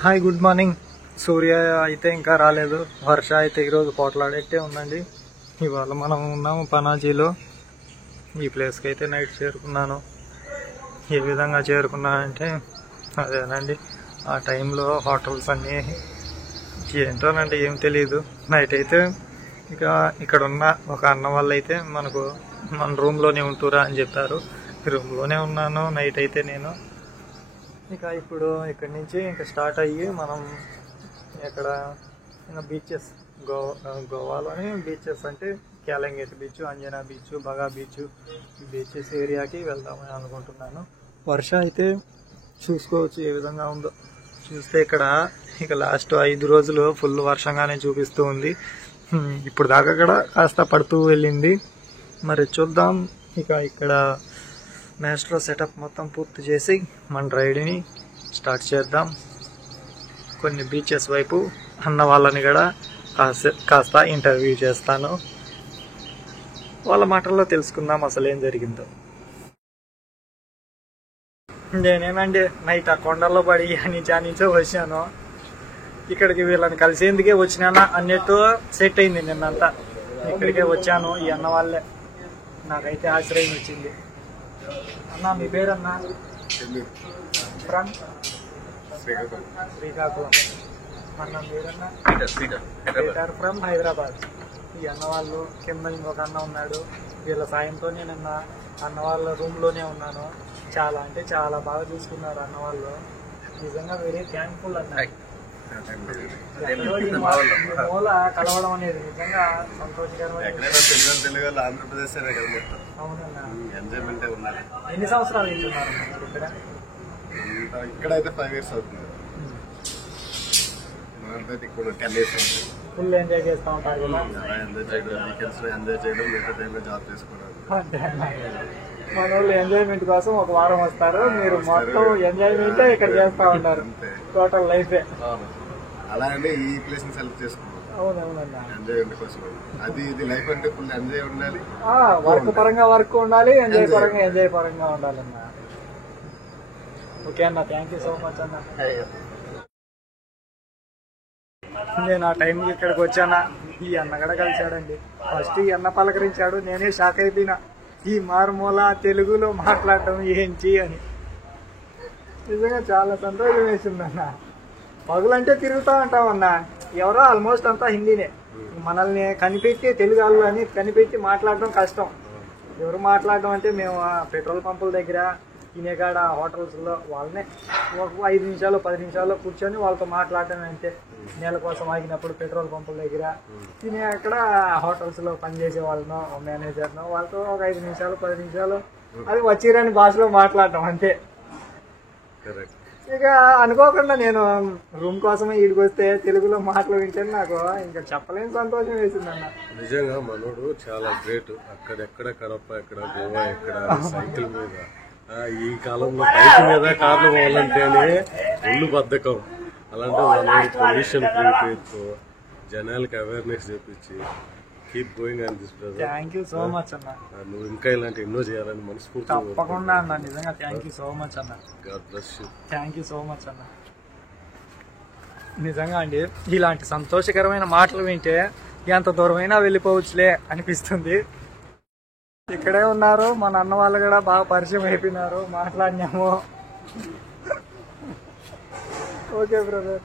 Hi, good morning. సూర్య అయితే ఇంకా రాలేదు. వర్ష అయితే ఈరోజు పోట్లాడేట్టే ఉందండి. ఇవాళ మనం ఉన్నాము పనాజీలో. ఈ ప్లేస్కి అయితే నైట్ చేరుకున్నాను. ఏ విధంగా చేరుకున్నానంటే అదేనండి, ఆ టైంలో హోటల్స్ అన్నీ ఏంటోనండి ఏం తెలియదు. నైట్ అయితే ఇక ఇక్కడ ఉన్న ఒక అన్న వాళ్ళు అయితే మనకు మన రూమ్లోనే ఉంటురా అని చెప్పారు. రూమ్లోనే ఉన్నాను నైట్ అయితే నేను. ఇక ఇప్పుడు ఇక్కడి నుంచి ఇంకా స్టార్ట్ అయ్యి మనం ఇక్కడ బీచెస్ గోవాలోని బీచెస్ అంటే క్యాలంగేట్ beach, Anjuna beach, Baga beach, ఈ బీచెస్ ఏరియాకి వెళ్దామని అనుకుంటున్నాను. వర్ష అయితే చూసుకోవచ్చు ఏ విధంగా ఉందో. చూస్తే ఇక్కడ ఇక లాస్ట్ 5 రోజులు ఫుల్ వర్షంగానే చూపిస్తూ ఉంది. ఇప్పుడు దాకా కూడా కాస్త పడుతూ వెళ్ళింది. మరి చూద్దాం. ఇక ఇక్కడ మ్యాస్ట్రో సెటప్ మొత్తం పూర్తి చేసి మన రైడ్ని స్టార్ట్ చేద్దాం. కొన్ని బీచెస్ వైపు అన్న వాళ్ళని కూడా కాస్త ఇంటర్వ్యూ చేస్తాను. వాళ్ళ మాటల్లో తెలుసుకుందాం అసలు ఏం జరిగిందో. నేనేనండి నైట్ ఆ కొండల్లో పడి నుంచో వచ్చాను. ఇక్కడికి వీళ్ళని కలిసేందుకే వచ్చినానా అన్నట్టు సెట్ అయింది నిన్నంతా. ఇక్కడికే వచ్చాను. ఈ అన్న వాళ్ళే నాకైతే ఆశ్రయం వచ్చింది. అన్నా, మీ పేరన్నా? ఫ్రమ్ శ్రీకాకుళం. అన్న పేరన్నా? Peter from Hyderabad. ఈ అన్న వాళ్ళు కింద ఇంకొక అన్న ఉన్నాడు. వీళ్ళ సాయంతో నేను అన్న వాళ్ళ రూమ్లోనే ఉన్నాను. చాలా అంటే చాలా బాగా చూసుకున్నారు అన్న వాళ్ళు. నిజంగా వెరీ థ్యాంక్ఫుల్ అన్న. మూల కలవడం అనేది నిజంగా సంతోషకరమైన. అవునన్నా. ఎన్ని సంవత్సరాలు వెళ్తున్నారు ఇక్కడ? ఇక్కడైతే 5 years అవుతుంది. ఫుల్ ఎంజాయ్ చేస్తా ఉంటారు కదా. ఎంజాయ్ చేయడం, మిగతా టైంలో జాబ్ చేసుకోవడం. మన వాళ్ళు ఎంజాయ్మెంట్ కోసం ఒక వారం వస్తారు. మీరు మొత్తం ఎంజాయ్మెంట్ ఇక్కడ చేస్తా ఉంటారు. టోటల్ లైఫే అలా అంటే ఈ ప్లేస్ ని సెలెక్ట్ చేసుకున్నాం. అవునవునన్నా. ఎంజాయ్మెంట్ కోసం అది ఇది లైఫ్ అంటే ఫుల్ ఎంజాయ్ ఉండాలి. వర్క్ పరంగా వర్క్ ఉండాలి, ఎంజాయ్ పరంగా ఉండాలన్నా. ఓకే అన్న, థ్యాంక్ యూ సో మచ్ అన్న. నేను ఆ టైంకి ఇక్కడికి వచ్చానా, ఈ అన్న కూడా కలిశాడండి. ఫస్ట్ ఈ అన్న పలకరించాడు. నేనే షాక్ అయిపోయినా. ఈ మారుమూల తెలుగులో మాట్లాడటం ఏంటి అని. నిజంగా చాలా సంతోషం వేసిందన్న. పగులంటే తిరుగుతూ ఉంటామన్నా. ఎవరో ఆల్మోస్ట్ అంతా హిందీనే. మనల్ని కనిపెట్టి తెలుగు వాళ్ళు అని కనిపెట్టి మాట్లాడడం కష్టం. ఎవరు మాట్లాడడం అంటే మేము పెట్రోల్ పంపుల దగ్గర, తినేకాడ, హోటల్స్లో వాళ్ళనే ఒక 5 నిమిషాలు 10 నిమిషాల్లో కూర్చొని వాళ్ళతో మాట్లాడడం. అంటే నెల కోసం ఆగినప్పుడు పెట్రోల్ పంపుల దగ్గర, తినే అక్కడ హోటల్స్లో పనిచేసే వాళ్ళనో మేనేజర్నో వాళ్ళతో ఒక 5 నిమిషాలు 10 నిమిషాలు అది వచ్చిరాని భాషలో మాట్లాడటం అంతే. ఇక అనుకోకుండా నేను రూమ్ కోసమే ఈడికి వస్తే తెలుగులో మాటలు వింటే నాకు ఇంకా చెప్పలేని సంతోషం వేసిందన్న. నిజంగా మనోడు చాలా గ్రేట్. అక్కడెక్కడ కడప, ఎక్కడ గోవా, ఎక్కడ సైకిల్ మీద, ఈ కాలంలో బైక్ మీద కార్లు పోవాలంటేనే ఒళ్ళు బద్ధకం. అలాంటి మనోడు పొల్యూషన్ ఫ్రీ పేరుతో జనాలకి అవేర్నెస్ చేపించి keep going on this brother. Thank you so much అన్న. నువ్వు ఇంకా ఇలాంటి ఎన్నో చేయాలని మనస్ఫూర్తి. తప్పకుండా అన్న. నిజంగా థ్యాంక్ యూ సో మచ్ అన్న. God bless you. Thank you so much అన్న. నిజంగా అండి ఇలాంటి సంతోషకరమైన మాటలు వింటే ఎంత దూరమైనా వెళ్ళిపోవచ్చులే అనిపిస్తుంది. ఇక్కడే ఉన్నారు మన అన్న వాళ్ళు కూడా బాగా పరిచయం అయిపోయినారు. మాట్లాడినాము. Okay brother.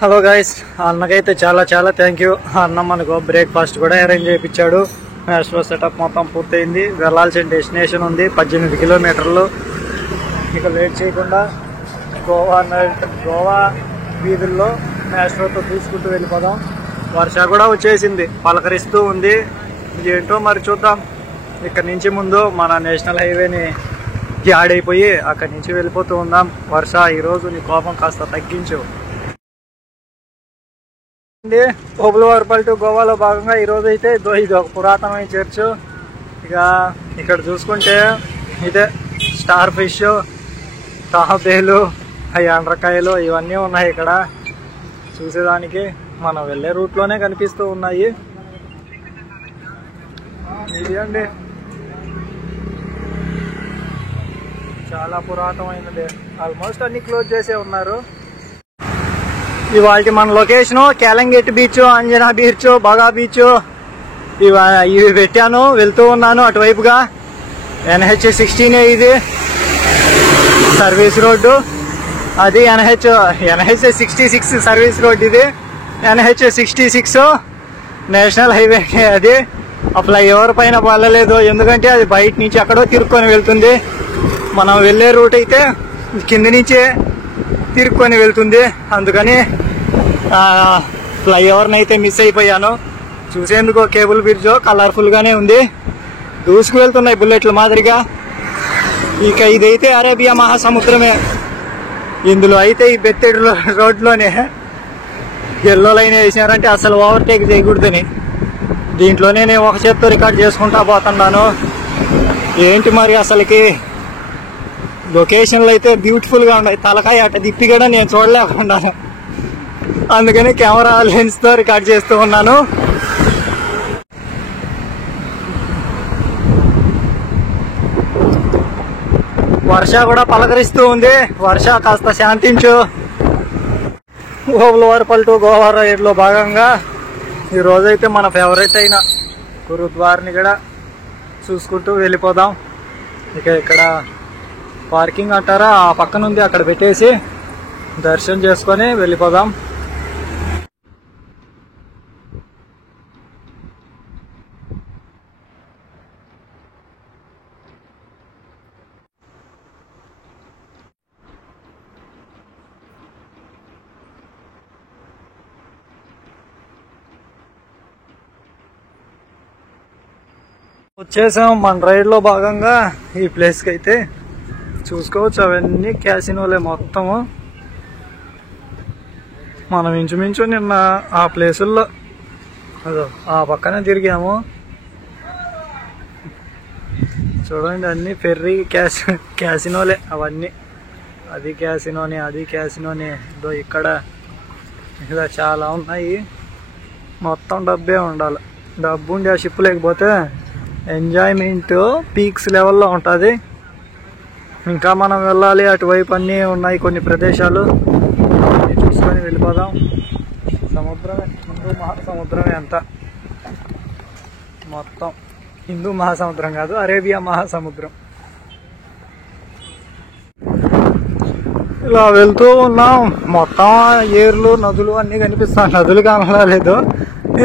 హలో గైస్, అన్నకైతే చాలా చాలా థ్యాంక్ యూ. అన్న మనకు బ్రేక్ఫాస్ట్ కూడా అరేంజ్ చేయించాడు. మ్యాస్ట్రో సెటప్ మొత్తం పూర్తయింది. వెళ్ళాల్సిన డెస్టినేషన్ ఉంది 18 కిలోమీటర్లు. ఇక లేట్ చేయకుండా గోవా వీధుల్లో మ్యాస్ట్రోతో తీసుకుంటూ వెళ్ళిపోదాం. వర్ష కూడా వచ్చేసింది, పలకరిస్తూ ఉంది. ఏంటో మరి చూద్దాం. ఇక్కడ నుంచి ముందు మన నేషనల్ హైవేని యాడ్ అయిపోయి అక్కడి నుంచి వెళ్ళిపోతూ ఉందాం. వర్ష, ఈరోజు నీ కోపం కాస్త తగ్గించు. ఓబులవారిపల్లి టు గోవాలో భాగంగా ఈరోజు అయితే ఇది ఒక పురాతనమైన చర్చ్. ఇక ఇక్కడ చూసుకుంటే ఇదే స్టార్ ఫిష్, తాబేలు, ఎండ్రకాయలు ఇవన్నీ ఉన్నాయి ఇక్కడ చూసేదానికి. మనం వెళ్ళే రూట్లోనే కనిపిస్తూ ఉన్నాయి. ఇది అండి చాలా పురాతనమైనది. ఆల్మోస్ట్ అన్ని క్లోజ్ చేసే ఉన్నారు. ఇవాళ మన location Calangute beach, Anjuna beach, Baga beach ఇవి పెట్టాను. వెళ్తూ ఉన్నాను అటువైపుగా. NH16 ఇది సర్వీస్ రోడ్డు, అది NH66 సర్వీస్ రోడ్, ఇది NH66 నేషనల్ హైవే. అది ఆ ఫ్లైఓవర్ పైన పడలేదు, ఎందుకంటే అది బయట నుంచి ఎక్కడో తిరుక్కొని వెళ్తుంది. మనం వెళ్ళే రూట్ అయితే కింద నుంచే తిరుక్కొని వెళ్తుంది. అందుకని ఫ్లైఓవర్ని అయితే మిస్ అయిపోయాను. చూసేందుకు కేబుల్ బ్రిడ్జ్ కలర్ఫుల్గానే ఉంది, దూసుకు వెళ్తున్నాయి బుల్లెట్ల మాదిరిగా. ఇక ఇదైతే అరేబియా మహాసముద్రమే. ఇందులో అయితే ఈ బెత్తెడు రోడ్లోనే ఎల్లో లైన్ వేసినారంటే అసలు ఓవర్టేక్ చేయకూడదని. దీంట్లోనే నేను ఒక చేత్తో రికార్డ్ చేసుకుంటా పోతున్నాను. ఏంటి మరి అసలుకి లొకేషన్లు అయితే బ్యూటిఫుల్గా ఉన్నాయి. తలకాయ అట్ట తిప్పి కూడా నేను చూడలేకున్నాను, అందుకని కెమెరా లెన్స్తో రికార్డ్ చేస్తూ ఉన్నాను. వర్ష కూడా పలకరిస్తూ ఉంది. వర్ష కాస్త శాంతించు. ఓబులవారిపల్లి టు గోవా రైడ్లో భాగంగా ఈ రోజైతే మన ఫేవరెట్ అయిన గురుద్వార్ని కూడా చూసుకుంటూ వెళ్ళిపోదాం. ఇక ఇక్కడ పార్కింగ్ అంటారా, ఆ పక్కన ఉంది, అక్కడ పెట్టేసి దర్శనం చేసుకొని వెళ్ళిపోదాం. వచ్చేసాం. మన రైడ్లో భాగంగా ఈ ప్లేస్కి అయితే చూసుకోవచ్చు, అవన్నీ క్యాసినోలే మొత్తము. మనం ఇంచుమించు నిన్న ఆ ప్లేసుల్లో అదో ఆ పక్కనే తిరిగాము. చూడండి, అన్నీ ఫెర్రీ క్యాసినోలే అవన్నీ. అది క్యాసినోనే, అది క్యాసినోనే. ఇదో ఇక్కడ ఇలా చాలా ఉన్నాయి. మొత్తం డబ్బే ఉండాలి. డబ్బు ఉండి ఆ షిప్ లేకపోతే ఎంజాయ్మెంట్ పీక్స్ లెవెల్లో ఉంటుంది. ఇంకా మనం వెళ్ళాలి, అటువైపు అన్నీ ఉన్నాయి కొన్ని ప్రదేశాలు, అవన్నీ చూసుకొని వెళ్ళిపోదాం. సముద్రమే, హిందూ మహాసముద్రమే అంతా. మొత్తం హిందూ మహాసముద్రం కాదు, అరేబియా మహాసముద్రం. ఇలా వెళ్తూ ఉన్నాం. మొత్తం ఏర్లు, నదులు అన్నీ కనిపిస్తాయి. నదులు కనలేదు,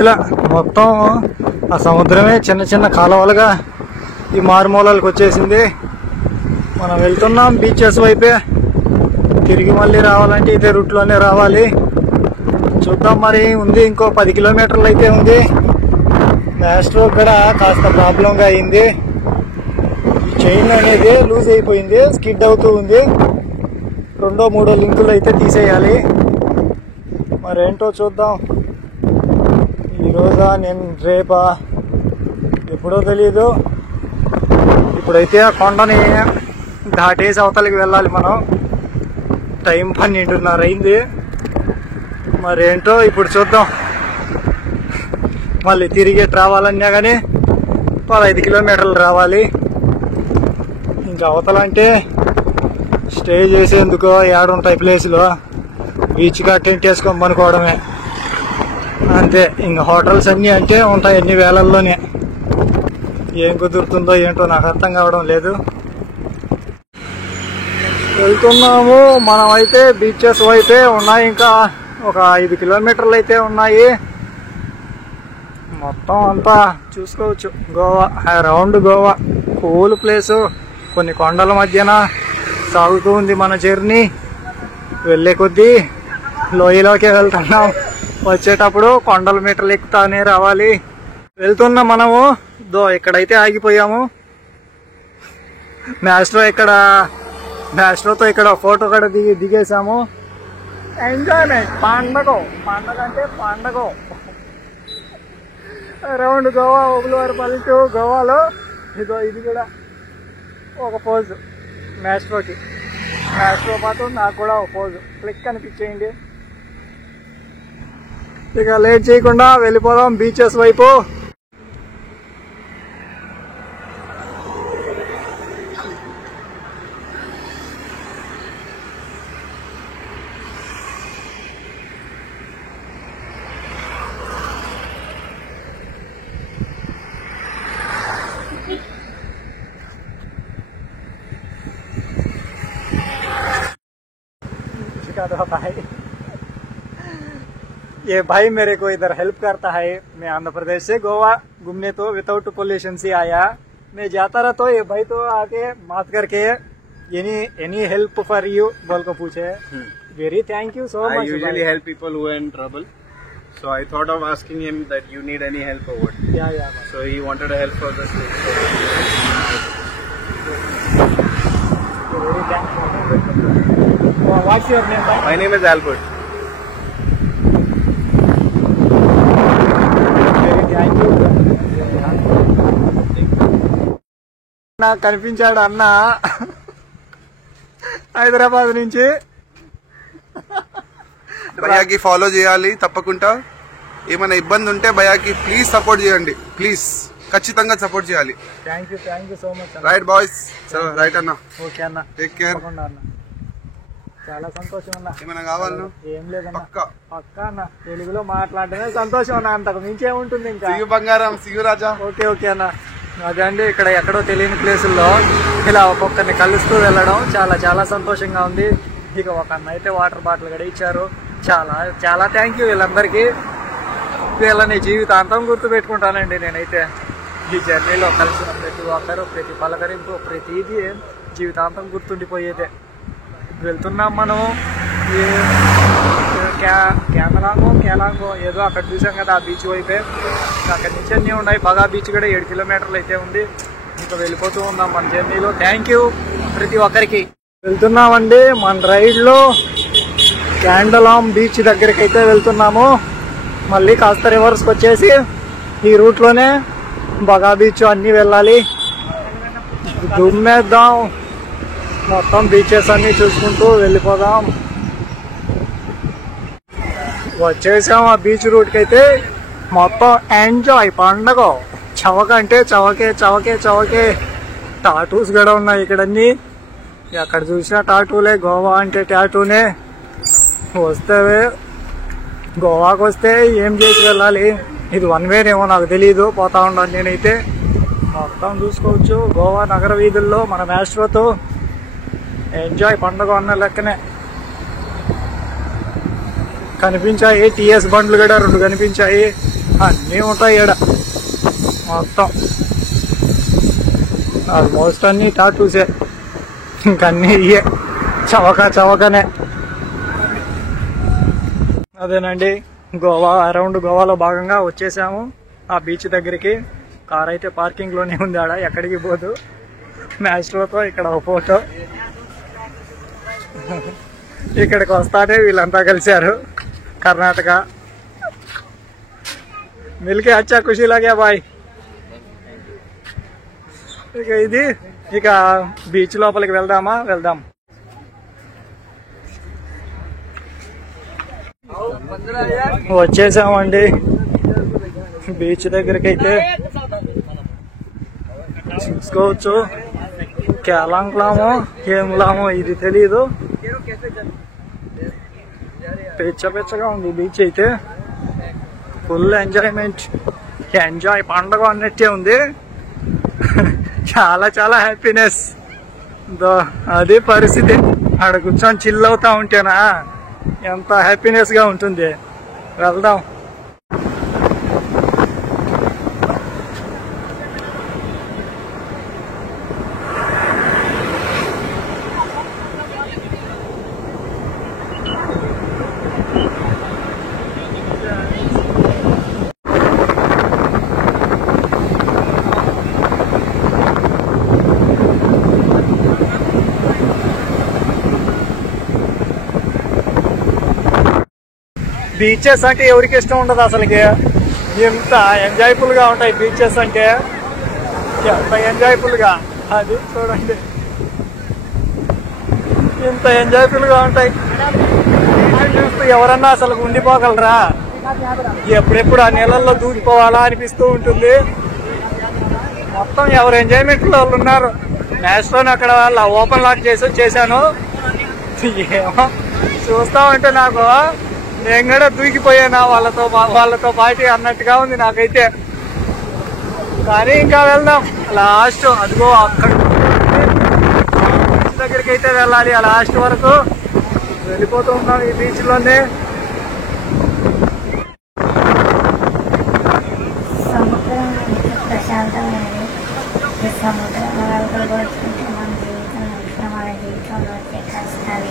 ఇలా మొత్తం ఆ సముద్రమే చిన్న చిన్న కాలువలుగా ఈ మారుమూలలకు వచ్చేసింది. మనం వెళ్తున్నాం బీచెస్ వైపే. తిరిగి మళ్ళీ రావాలంటే ఇదే రూట్లోనే రావాలి. చూద్దాం మరి. ఉంది ఇంకో 10 కిలోమీటర్లు అయితే ఉంది. మ్యాస్ట్రో కూడా కాస్త ప్రాబ్లంగా అయింది. ఈ చైన్ అనేది లూజ్ అయిపోయింది, స్కిడ్ అవుతూ ఉంది. 2, 3 లింకులు అయితే తీసేయాలి. మరేంటో చూద్దాం. ఈరోజా నేను రేపా ఎప్పుడో తెలీదు. ఇప్పుడైతే ఆ కొండని దాటేసి అవతలకి వెళ్ళాలి మనం. టైం 12:30 అయింది. మరేంటో ఇప్పుడు చూద్దాం. మళ్ళీ తిరిగి రావాలన్నా కానీ 15 కిలోమీటర్లు రావాలి. ఇంకా అవతలంటే స్టే చేసేందుకు ఏడుంటాయి ప్లేసులు. బీచ్గా టెంట్ వేసుకొని పనుకోవడమే అంతే. ఇంకా హోటల్స్ అన్నీ అంటే ఉంటాయి అన్ని వేలల్లోనే. ఏం కుదురుతుందో ఏంటో నాకు అర్థం కావడం లేదు. వెళ్తున్నాము మనం అయితే బీచెస్ వైపే ఉన్నాయి. ఇంకా ఒక 5 కిలోమీటర్లు అయితే ఉన్నాయి. మొత్తం అంతా చూసుకోవచ్చు. Goa, round Goa, cool place. కొన్ని కొండల మధ్యన సాగుతూ ఉంది మన జర్నీ. వెళ్ళే కొద్దీ లోయలోకే వెళ్తున్నాం. వచ్చేటప్పుడు కొండల మీటర్లు ఎక్కుతానే రావాలి. వెళ్తున్నాం మనము. ఇక్కడైతే ఆగిపోయాము. మ్యాస్ట్రోతో ఇక్కడ ఫోటో కూడా దిగేసాము. ఎంజాయ్మెంట్, పండగ అంటే పండగ. రౌండ్ గోవా, ఓబులవారిపల్లి టు గోవాలో ఇది కూడా ఒక పోజు. మ్యాస్ట్రో పాటు నాకు కూడా ఒక పోజు క్లిక్ అనిపించేయండి. ఇక లేట్ చేయకుండా వెళ్ళిపోదాం బీచెస్ వైపు. सिखा दो भाई। ये भाई मेरे को इधर हेल्प करता है। मैं आंध्र प्रदेश से गोवा घूमने तो विदाउट पोल्यूशन से आया। मैं जाता रहा तो ये भाई तो आके बात करके एनी हेल्प फॉर यू बोल को पूछे। Very thank you so I much. usually help people who are in trouble. So I thought of asking him that you need any help or what. या So he wanted a help for this thing. Very thank what's your name भाई? My name is Albert. Very thank you. నాకు కనిపించాడు అన్న హైదరాబాద్ నుంచి। భయాకి follow చేయాలి తప్పకుండా. ఏమైనా ఇబ్బంది ఉంటే భయాకి ప్లీజ్ సపోర్ట్ చేయండి, ప్లీజ్ ఖచ్చితంగా సపోర్ట్ చేయాలి. థ్యాంక్ యూ సో మచ్ అన్న। రైట్ బాయ్స్, రైట్ అన్న, ఓకే అన్న, టేక్ కేర్. తప్పకుండా అన్న, చాలా సంతోషం అన్న। ఏమైనా కావాలన్నా ఏం లేదన్న, పక్కా. పక్కా అన్న, తెలుగులో మాట్లాడటమే సంతోషం అన్న, అంతకు మించి ఏముంటుంది ఇంకా। సియు బంగారం, సియు రాజా. ఓకే అన్న, అదే అండి ఇక్కడ ఎక్కడో తెలియని ప్లేసుల్లో ఇలా ఒక్కొక్కరిని కలుస్తూ వెళ్ళడం చాలా చాలా సంతోషంగా ఉంది। ఇక ఒక అన్న అయితే వాటర్ బాటిల్ కూడా ఇచ్చారు, చాలా చాలా థ్యాంక్ యూ వీళ్ళందరికీ। వీళ్ళని జీవితాంతం గుర్తు పెట్టుకుంటానండి నేనైతే। ఈ జర్నీలో కలిసిన ప్రతి ఒక్కరు, ప్రతి పలకరింపు, ప్రతిదీ జీవితాంతం గుర్తుండిపోయేదే। వెళ్తున్నాం మనం కేలాంగో ఏదో అక్కడ చూసాం కదా, ఆ బీచ్ వైపే, అక్కడి నుంచి అన్నీ ఉన్నాయి। బగా బీచ్ కూడా 7 కిలోమీటర్లు అయితే ఉంది। ఇంకా వెళ్ళిపోతూ ఉన్నాం మన జర్నీలో। థ్యాంక్ యూ ప్రతి ఒక్కరికి। వెళ్తున్నామండి మన రైడ్లో క్యాండలాం బీచ్ దగ్గరికి అయితే వెళ్తున్నాము। మళ్ళీ కాస్త రివర్స్కి వచ్చేసి ఈ రూట్లోనే బగా బీచ్ అన్నీ వెళ్ళాలి, దుమ్మేద్దాం, మొత్తం బీచెస్ అన్నీ చూసుకుంటూ వెళ్ళిపోదాం। వచ్చేసాం ఆ బీచ్ రూట్కి అయితే, మొత్తం ఎంజాయ్ పండగ, చవక అంటే చవకే చవకే చవకే। టాటూస్ కూడా ఉన్నాయి ఇక్కడ అన్నీ, ఎక్కడ చూసినా టాటూలే, గోవా అంటే టాటూనే। వస్తే గోవాకి వస్తే ఏం చేసి వెళ్ళాలి, ఇది వన్ వేనేమో నాకు తెలీదు, పోతా ఉన్నాను నేనైతే। మొత్తం చూసుకోవచ్చు గోవా నగర వీధుల్లో మన మ్యాస్ట్రోతో ఎంజాయ్ పండగ అన్న లెక్కనే। కనిపించాయి టీఎస్ బండ్లు కూడా 2 కనిపించాయి, అన్నీ ఉంటాయి ఈడ మొత్తం। ఆల్మోస్ట్ అన్నీ టాటూసే, ఇంకన్నీ ఇయే చవకనే। అదేనండి గోవా, అరౌండ్ గోవాలో భాగంగా వచ్చేసాము ఆ బీచ్ దగ్గరికి। కార్ అయితే పార్కింగ్లోనే ఉంది, ఆడ ఎక్కడికి పోదు। మ్యాస్ట్రోతో ఇక్కడ ఒక ఫోటో, ఇక్కడికి వస్తానే వీళ్ళంతా కలిశారు కర్ణాటక। మిల్కే అచ్చా ఖుషి లాగా బాయ్। ఇక బీచ్ లోపలికి వెళ్దాం। వచ్చేసామండి బీచ్ దగ్గరికి అయితే, చూసుకోవచ్చు కేలాంగ్లామో ఏంలామో ఇది తెలీదు, పెచ్చగా ఉంది బీచ్ అయితే। ఫుల్ ఎంజాయ్ పండగ అన్నట్టే ఉంది, చాలా చాలా హ్యాపీనెస్। అదే పరిస్థితి, ఆడ కూర్చొని చిల్ అవుతా ఉంటేనా ఎంత హ్యాపీనెస్ గా ఉంటుంది। వెళ్దాం। బీచెస్ అంటే ఎవరికి ఇష్టం ఉండదు అసలుకి, ఎంత ఎంజాయ్ఫుల్ గా ఉంటాయి బీచెస్ అంటే, ఎంత ఎంజాయ్ఫుల్ గా, అది చూడండి ఎంత ఎంజాయ్ఫుల్ గా ఉంటాయి। చూస్తూ ఎవరన్నా అసలు ఉండిపోగలరా, ఎప్పుడెప్పుడు ఆ నీళ్ళల్లో దూకిపోవాలా అనిపిస్తూ ఉంటుంది। మొత్తం ఎవరు ఎంజాయ్మెంట్ లో వాళ్ళు ఉన్నారు। మ్యాచ్లోనే అక్కడ వాళ్ళ ఓపెన్ లాక్ చేసి వచ్చేసాను, ఏమో చూస్తా ఉంటే నాకు నేను కూడా దూకిపోయానా వాళ్ళతో పాటు అన్నట్టుగా ఉంది నాకైతే। కానీ ఇంకా వెళ్దాం, లాస్ట్ అదిగో అక్కడ దగ్గరికి అయితే వెళ్ళాలి, ఆ లాస్ట్ వరకు వెళ్ళిపోతూ ఉన్నాం ఈ బీచ్లోనే. సముద్రం ప్రశాంతమైనది. ఈ సముద్రం పోల్చుకుంటే మన జీవితంలో వచ్చే కష్టాలు